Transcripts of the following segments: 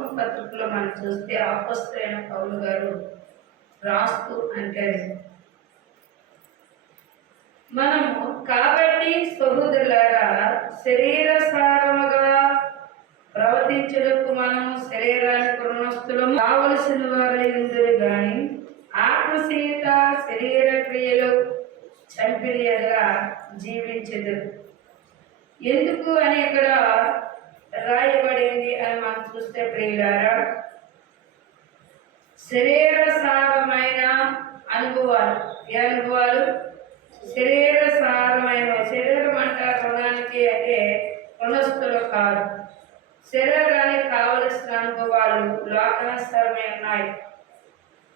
రోమ పత్రికలో మనం చూస్తే అపొస్తలుడైన పౌలు గారు రాస్తూ అంటారు, మనము కాబట్టి సహోదరులారా శరీరసారముగా ప్రవర్తించుటకు మనము శరీరానికి రుణస్థులము కావలసిన వారై ఉందరు గాని ఆత్మసీత శరీర క్రియలు చంపినగా జీవించదు. ఎందుకు అని ఇక్కడ రాయబడింది అని మనం చూస్తే ప్రియులారా, శరీరసారమైన అనుభవాలు. ఏ అనుభవాలు? శరీరసారమైన. శరీరం అంటే రుణానికి అంటే రుణస్థులు కాదు. శరీరానికి కావలసిన అనుభవాలు లోకాసారమై ఉన్నాయి.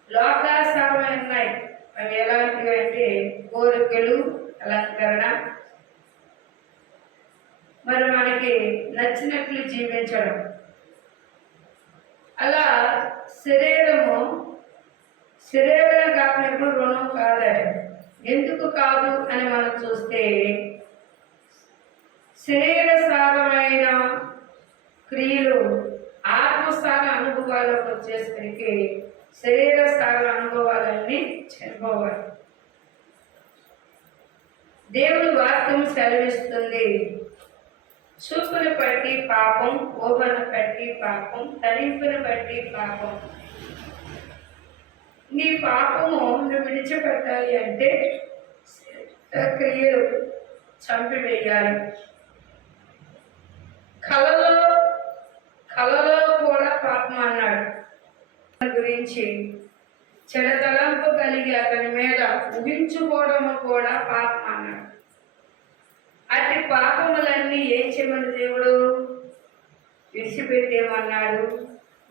లోకాసారమై ఉన్నాయి. అవి ఎలాంటివి అంటే కోరికలు, అలంకరణ, మరి మనకి నచ్చినట్లు జీవించడం. అలా శరీరం కాకుండా రుణం కాదట. ఎందుకు కాదు అని మనం చూస్తే శరీర సారమైన క్రియలు ఆత్మసార అనుభవాలకు వచ్చేసరికి శరీర సార అనుభవాలన్నీ చనిపోవాలి. దేవుడు వాక్యం సెలవిస్తుంది, చూపును బట్టి పాపం, ఊహను బట్టి పాపం, తరింపును బట్టి పాపం. నీ పాపము నువ్వు విడిచిపెట్టాలి అంటే క్రియలు చంపివేయాలి. కలలో కూడా పాపం అన్నాడు గురించి. చెడతలంపు కలిగి అతని మీద ఊహించుకోవడము కూడా పాపం అన్నాడు. అట్టి పాపములన్నీ ఏం చేయమని దేవుడు విడిచిపెట్టేయమన్నాడు.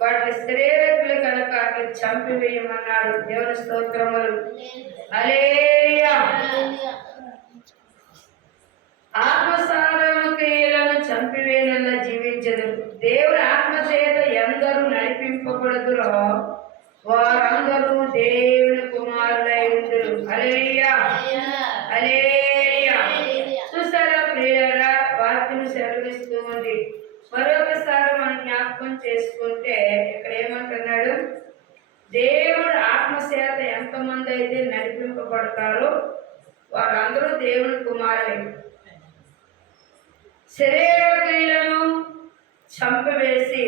వాటి శరీరకులు కనుక అట్లా చంపివేయమన్నాడు. దేవుని స్తోత్రములు. హల్లెలూయా. ఆత్మసారము క్రియలను చంపివేయనల్లా జీవించదు. దేవుని ఆత్మచేత ఎందరూ నడిపింపబడుదురో వారందరూ దేవుని కుమారులై ఉందురు. హల్లెలూయా, హల్లెలూయా. చూసారా ప్రియులారా, వాక్యం సెలవిస్తూ ఉంది. మరొకసారి మనం జ్ఞాపకం చేసుకుంటే ఇక్కడ ఏమంటున్నాడు, దేవుడు ఆత్మచేత ఎంతమంది అయితే నడిపింపబడతారో వారందరూ దేవుని కుమారులే. శరీర క్రియలను చంపివేసి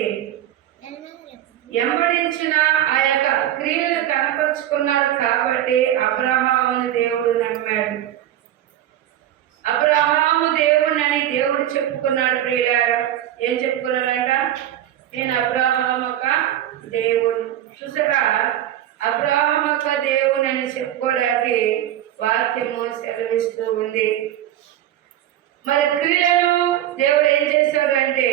ఎంబడించిన ఆ యొక్క క్రియలను కనపరుచుకున్నాడు కాబట్టి అబ్రహాముని దేవుడు నమ్మాడు. అబ్రహాము దేవుడిని దేవుడు చెప్పుకున్నాడు. ప్రియులారా, ఏం చెప్పుకున్నాడంట? నేను అబ్రహాము యొక్క దేవుడు. చూసారా, అబ్రహాము యొక్క దేవుని అని చెప్పుకోవడానికి వాక్యము సెలవిస్తూ ఉంది. మరి క్రియలను దేవుడు ఏం చేశాడు అంటే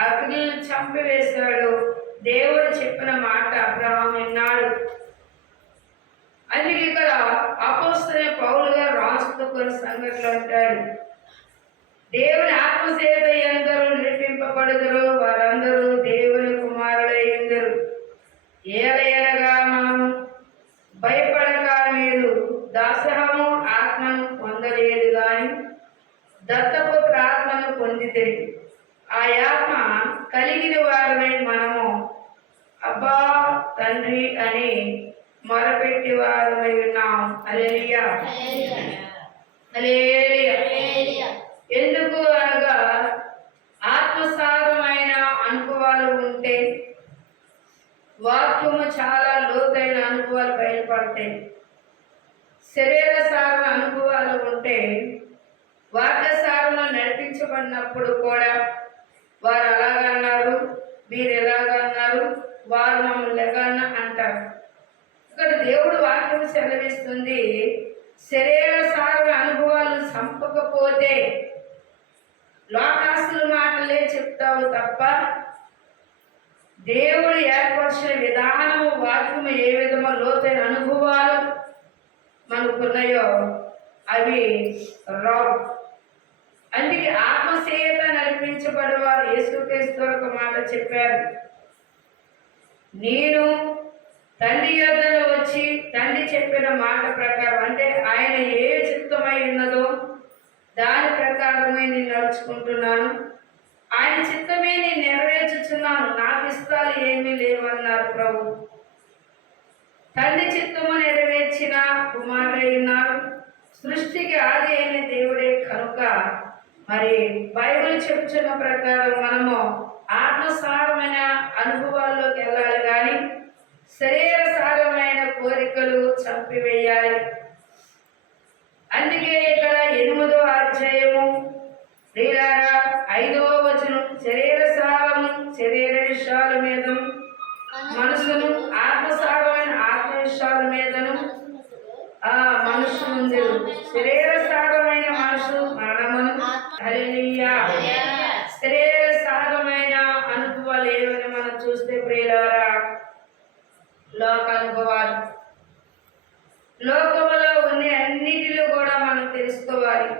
ఆ క్రియలను చంపివేశాడు. దేవుడు చెప్పిన మాట అబ్రహాము విన్నాడు. అందుకే ఇక్కడ అపోస్తలుడైన పౌలు గారు రాస్తూ కొన్ని సంగతులు అంటాడు, దేవుని ఆత్మచేత ఎందరూ నడిపింపబడుదురో వారందరూ దేవుని కుమారులై ఉందురు. ఏలయనగా మనము భయపడక మీరు దాసహము ఆత్మను పొందలేదు గాని దత్తపుత్ర ఆత్మను పొందితే ఆ ఆత్మ కలిగిన వారమై మనము అబ్బా తండ్రి అని మొరపెట్టి వారమై ఉన్నాం. హల్లెలూయా, హల్లెలూయా. ఎందుకు అనగా ఆత్మసారమైన అనుభవాలు ఉంటే వాక్యము చాలా లోతైన అనుభవాలు బయలుపడతాయి. శరీర సారణ అనుభవాలు ఉంటే వాక్యసారంలో నడిపించబడినప్పుడు కూడా వారు అలాగన్నారు, మీరు ఎలాగన్నారు, వారు మమ్మల్ని ఎలాగన్నా అంటారు. ఇక్కడ దేవుడు వాక్యం సెలవిస్తుంది, శరీర సారణ అనుభవాలు చంపకపోతే లోకాసుల మాటలే చెప్తావు తప్ప దేవుడు ఏర్పరిచిన విధానము వాక్యము ఏ విధమో లోతైన అనుభవాలు మనకున్నాయో అవి రావు. అందుకే ఆత్మచేత నడిపించబడేవారు యేసుక్రీస్తు ఒక మాట చెప్పారు, నేను తండ్రి యొద్దకు వచ్చి తండ్రి చెప్పిన మాట ప్రకారం అంటే ఆయన ఏ చిత్తమై ఉన్నదో దాని ప్రకారమే నేను నడుచుకుంటున్నాను. ఆయన చిత్తమే నేను నెరవేర్చుచున్నాను, నాకు ఇష్టాలు ఏమీ లేవన్నారు ప్రభు. తండ్రి చిత్తము నెరవేర్చిన కుమారుడై ఉన్నారు. సృష్టికి ఆది అయిన దేవుడే కనుక మరి బైబిల్ చెప్తున్న ప్రకారం మనము ఆత్మసారమైన అనుభవాల్లోకి వెళ్ళాలి, కానీ శరీర సారమైన కోరికలు చంపివేయాలి. అందుకే ఇక్కడ 8వ అధ్యాయము 5వ వచనం, శరీర సారము శరీర విషయాల మీద మనసును, ఆత్మసారమైన ఆత్మ విషయాల మీదను మనసు ఉంది. శరీర సారమైన మనసు మరణమును, హల్లెలూయా. శరీర సారమైన అనుభవాలు ఏమని మనం చూస్తే ప్రియులారా, లోక అనుభవాలు. లోకములో ఉన్న అన్నిటిలో కూడా మనం తెలుసుకోవాలి.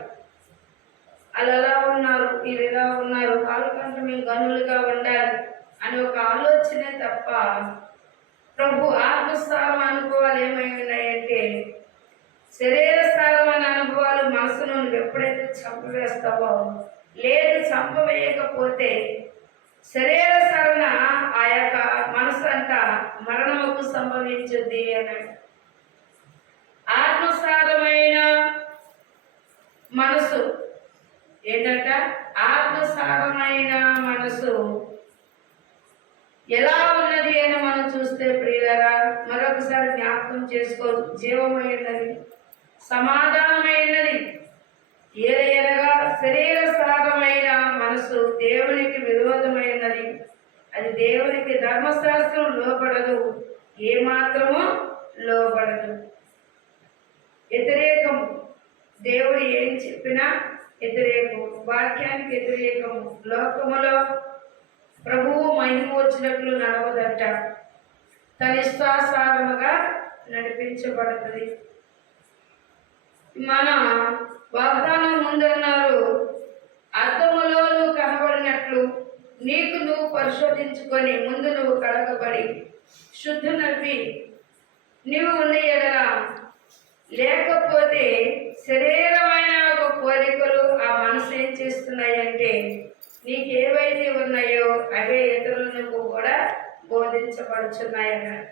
వాళ్ళు ఎలా ఉన్నారు, వీళ్ళు ఎలా ఉన్నారు, వాళ్ళకంటే మేము గనులుగా ఉండాలి అని ఒక ఆలోచనే తప్ప ప్రభు ఆత్మస్థానం అనుభవాలు ఏమై ఉన్నాయంటే, శరీర స్థానమైన అనుభవాలు మనసును నువ్వు ఎప్పుడైతే చంపవేస్తావో, లేదు చంపవేయకపోతే శరీర సరణ ఆ యొక్క మనసు అంట మరణముకు సంభవించుద్ది అన్నాడు. ఆత్మసారమైన మనసు ఏంటంట, ఆత్మసారమైన మనసు ఎలా ఉన్నది అని మనం చూస్తే ప్రియులారా, మరొకసారి జ్ఞాపకం చేసుకో. జీవమైనది, సమాధానమైనది, ఏదైనగా శరీర సారమైన మనసు దేవునికి విరోధమైనది. అది దేవునికి ధర్మశాస్త్రం లోపడదు, ఏమాత్రము లోపడదు. వ్యతిరేకము, దేవుడు ఏం చెప్పినా వ్యతిరేకము, వాక్యానికి వ్యతిరేకము. లోకములో ప్రభువు మహిమ వచ్చినట్లు నడవదంట, తన ఇష్టాసారముగా నడిపించబడుతుంది. మన వాగ్దానం ముందన్నారు, అర్థములో నువ్వు కనబడినట్లు నీకు నువ్వు పరిశోధించుకొని ముందు నువ్వు కడగబడి శుద్ధి నవ్వి నువ్వు ఉన్న ఎడల, లేకపోతే శరీరమైన ఒక కోరికలు ఆ మనసు ఏం చేస్తున్నాయంటే నీకేవైతే ఉన్నాయో అవే ఇతరులకు కూడా బోధించబడుచున్నాయన్నారు.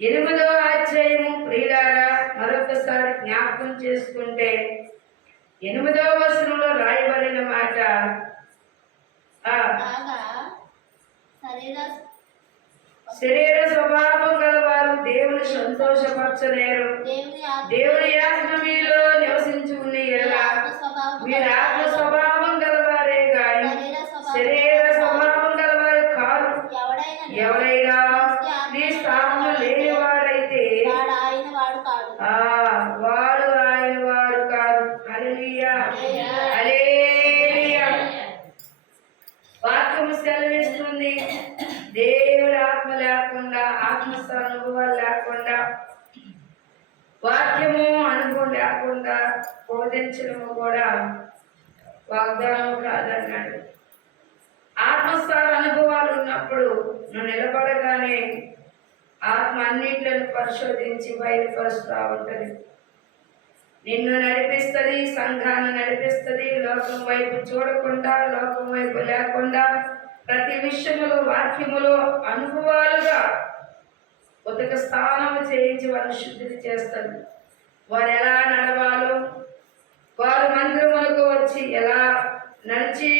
8వ అధ్యాయము ప్రియులారా, మరొకసారి జ్ఞాపకం చేసుకుంటే 8వ వచనంలో రాయబడిన మాట, శరీర స్వభావం గలవారు దేవుని సంతోషపరచలేరు. దేవుని ఆత్మ మీలో నివసించి ఉన్న ఎలా మీరు ఆత్మ స్వభావం గలవారే గాని శరీర స్వభావం గలవారు కాదు. ఎవరైనా నీ స్థానంలో లేనివాడైతే వాడు ఆయన వాడు కాదు. హల్లెలూయా, హల్లెలూయా. వాక్యము సెలవిస్తుంది, దేవుడి ఆత్మ లేకుండా, ఆత్మస్థ అనుభవాలు లేకుండా, వాక్యము అనుభవం లేకుండా బోధించడము కూడా వాగ్దానం కాదన్నాడు. ఆత్మస్థాన అనుభవాలు ఉన్నప్పుడు నువ్వు నిలబడగానే ఆత్మ అన్నిట్లను పరిశోధించి బయలుపరుస్తూ ఉంటుంది. నిన్ను నడిపిస్తుంది, సంఘాన్ని నడిపిస్తుంది. లోకం వైపు చూడకుండా, లోకం వైపు లేకుండా ప్రతి విషయములో వాక్యములో అనుభవాలుగా ఉతక స్థానం చేయించి వారిని శుద్ధి చేస్తారు. వారు ఎలా నడవాలో, వారు మందిరములకు వచ్చి ఎలా నడిచి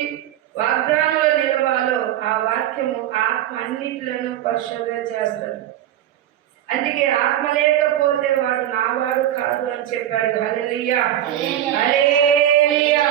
వాగ్దానంలో నిలవాలో ఆ వాక్యము ఆత్మ అన్నిట్లను పరిశోధన చేస్తారు. అందుకే ఆత్మ లేకపోతే వాడు నావాడు కాదు అని చెప్పాడు. హల్లెలూయా, హల్లెలూయా.